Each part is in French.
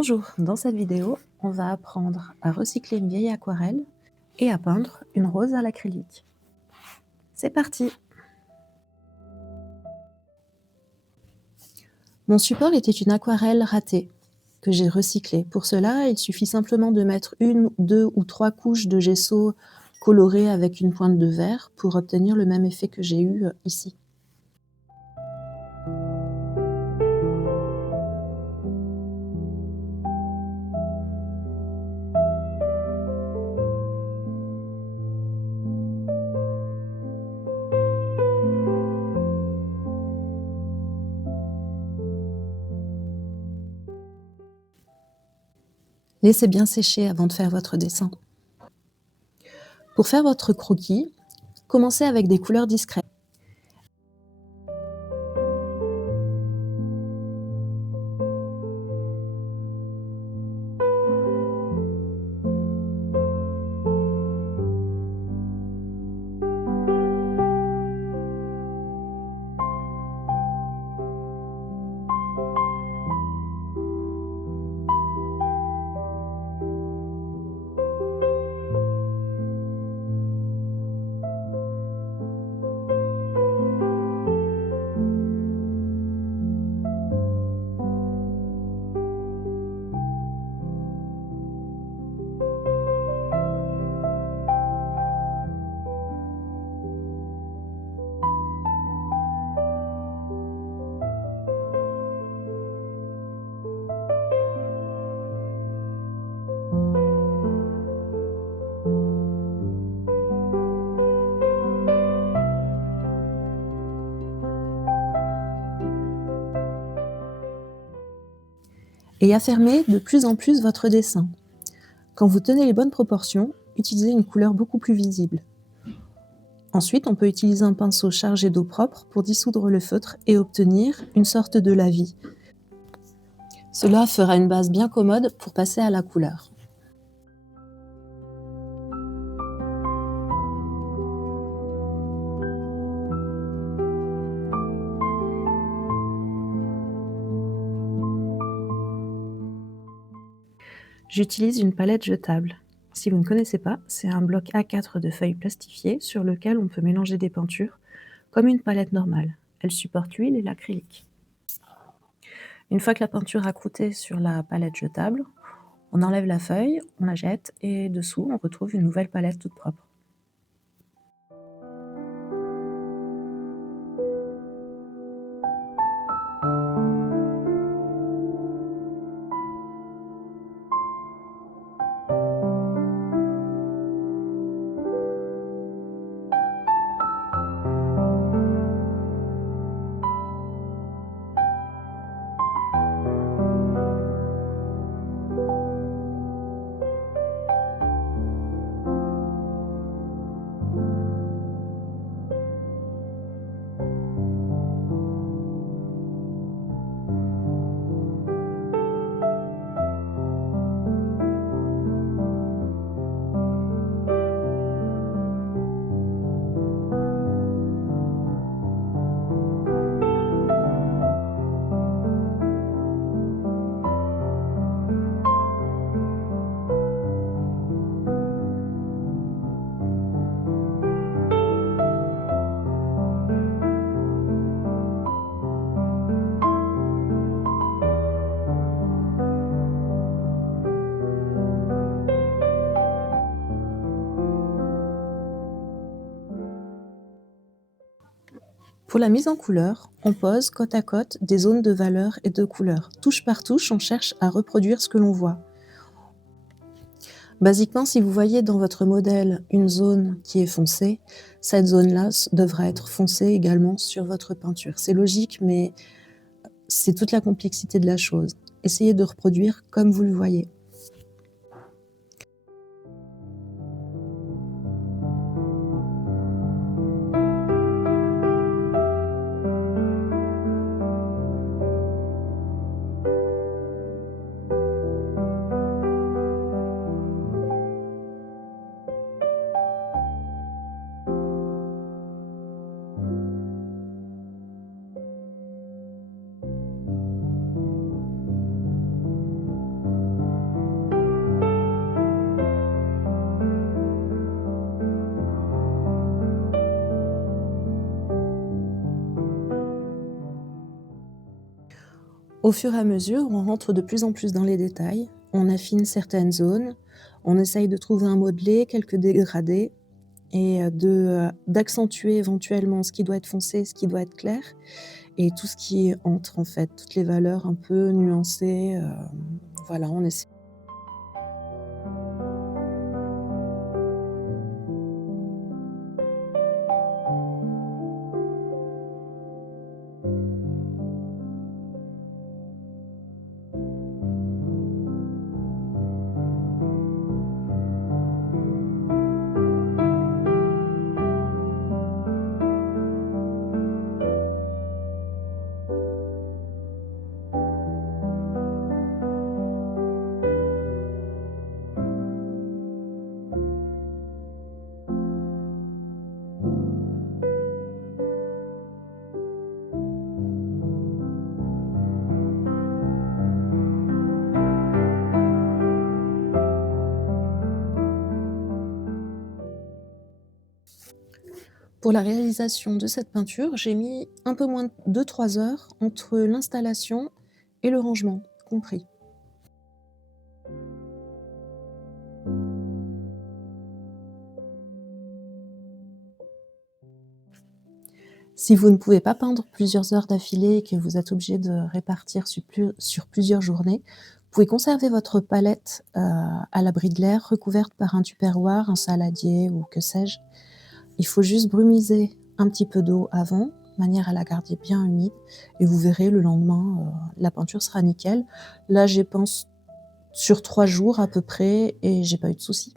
Bonjour, dans cette vidéo, on va apprendre à recycler une vieille aquarelle et à peindre une rose à l'acrylique. C'est parti! Mon support était une aquarelle ratée que j'ai recyclée. Pour cela, il suffit simplement de mettre 1, 2 ou 3 couches de gesso coloré avec une pointe de verre pour obtenir le même effet que j'ai eu ici. Laissez bien sécher avant de faire votre dessin. Pour faire votre croquis, commencez avec des couleurs discrètes. Et affermez de plus en plus votre dessin. Quand vous tenez les bonnes proportions, utilisez une couleur beaucoup plus visible. Ensuite, on peut utiliser un pinceau chargé d'eau propre pour dissoudre le feutre et obtenir une sorte de lavis. Cela fera une base bien commode pour passer à la couleur. J'utilise une palette jetable. Si vous ne connaissez pas, c'est un bloc A4 de feuilles plastifiées sur lequel on peut mélanger des peintures comme une palette normale. Elle supporte l'huile et l'acrylique. Une fois que la peinture a croûté sur la palette jetable, on enlève la feuille, on la jette et dessous on retrouve une nouvelle palette toute propre. Pour la mise en couleur, on pose côte à côte des zones de valeur et de couleur. Touche par touche, on cherche à reproduire ce que l'on voit. Basiquement, si vous voyez dans votre modèle une zone qui est foncée, cette zone-là devra être foncée également sur votre peinture. C'est logique, mais c'est toute la complexité de la chose. Essayez de reproduire comme vous le voyez. Au fur et à mesure, on rentre de plus en plus dans les détails, on affine certaines zones, on essaye de trouver un modelé, quelques dégradés et d'accentuer éventuellement ce qui doit être foncé, ce qui doit être clair et tout ce qui est entre en fait, toutes les valeurs un peu nuancées, voilà, on essaie. Pour la réalisation de cette peinture, j'ai mis un peu moins de 3 heures entre l'installation et le rangement compris. Si vous ne pouvez pas peindre plusieurs heures d'affilée et que vous êtes obligé de répartir sur plusieurs journées, vous pouvez conserver votre palette, à l'abri de l'air, recouverte par un tupperware, un saladier ou que sais-je. Il faut juste brumiser un petit peu d'eau avant, de manière à la garder bien humide et vous verrez le lendemain, la peinture sera nickel. Là, j'y pense sur 3 jours à peu près et j'ai pas eu de soucis.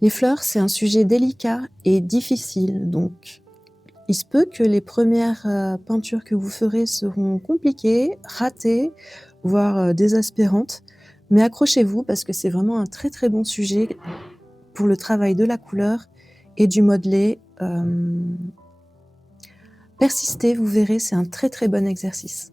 Les fleurs, c'est un sujet délicat et difficile, donc il se peut que les premières peintures que vous ferez seront compliquées, ratées, voire désespérantes, mais accrochez-vous parce que c'est vraiment un très très bon sujet pour le travail de la couleur et du modelé. Persistez, vous verrez, c'est un très très bon exercice.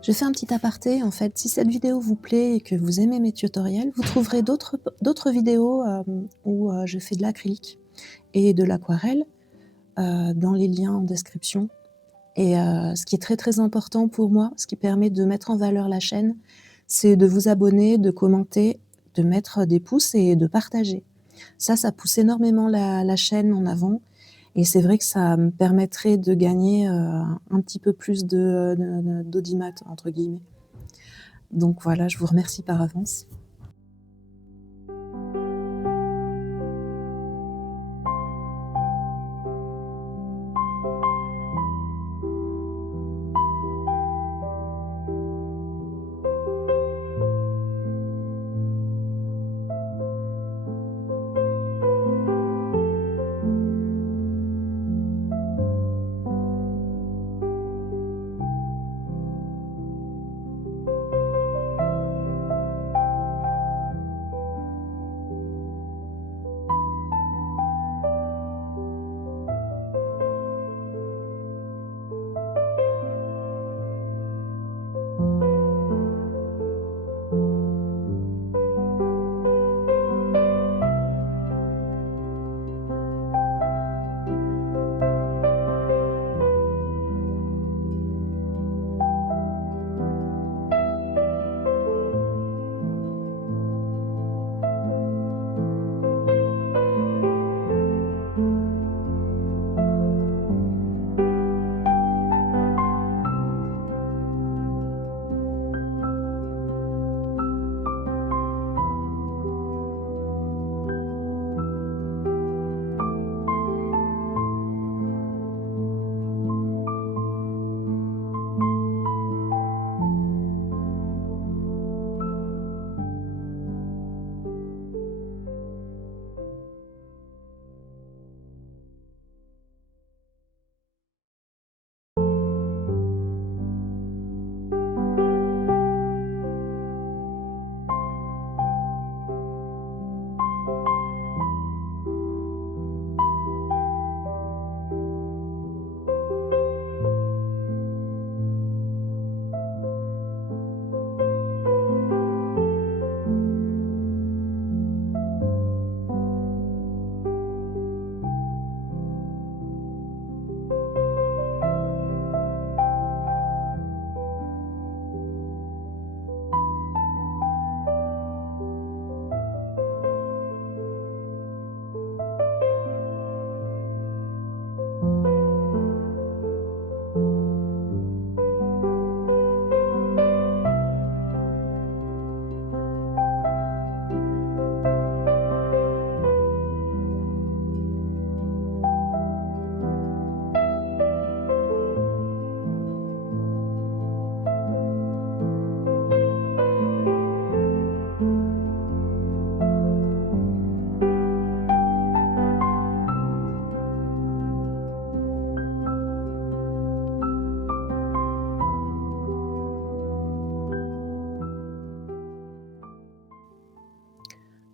Je fais un petit aparté, en fait, si cette vidéo vous plaît et que vous aimez mes tutoriels, vous trouverez d'autres vidéos où je fais de l'acrylique et de l'aquarelle dans les liens en description. Et ce qui est très très important pour moi, ce qui permet de mettre en valeur la chaîne, c'est de vous abonner, de commenter, de mettre des pouces et de partager. Ça pousse énormément la chaîne en avant et c'est vrai que ça me permettrait de gagner un petit peu plus d'audimat, entre guillemets. Donc voilà, je vous remercie par avance.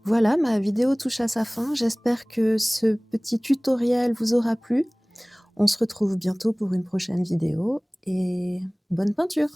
Voilà, ma vidéo touche à sa fin. J'espère que ce petit tutoriel vous aura plu. On se retrouve bientôt pour une prochaine vidéo et bonne peinture!